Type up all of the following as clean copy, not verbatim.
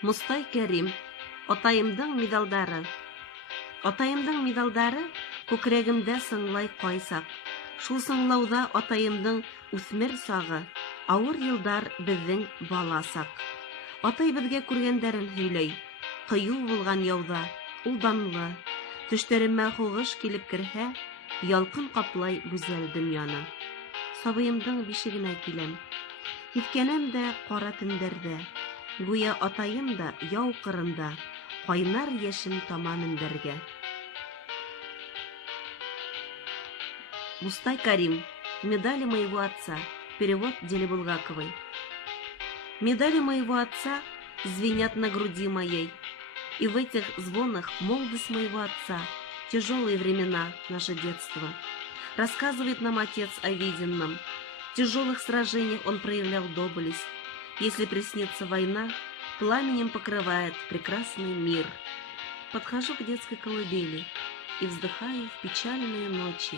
Мостай Кәрим, атайымдың медалдары. Атайымдың медалдары күкрәгемдә сыңлай кайсак. Шул сыңлауда атайымдың үсмер сагы, авыр елдар безнең бала сак. Атай безгә күргәндәрен һөйләй. Кыю булган яуда, ул данлы. Төшләремә хугыш килеп керһә, ялкын каплай гүзәл дөньяны. Сабыемдың бишегенә киләм. Һиткәнем дә кара төндәрдә. Гүя атайым да яу кырында, кайнар яшем тама мендәргә. Мустай Карим. Медали моего отца. Перевод Дели Булгаковой. Медали моего отца звенят на груди моей. И в этих звонах молодость моего отца, тяжелые времена, наше детство. Рассказывает нам отец о виденном. В тяжелых сражениях он проявлял доблесть. Если приснится война, пламенем покрывает прекрасный мир. Подхожу к детской колыбели и вздыхаю в печальные ночи,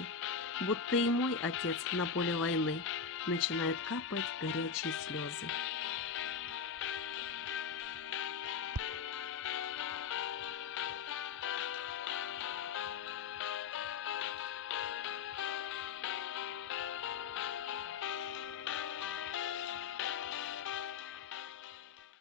будто и мой отец на поле войны начинает капать горячие слезы.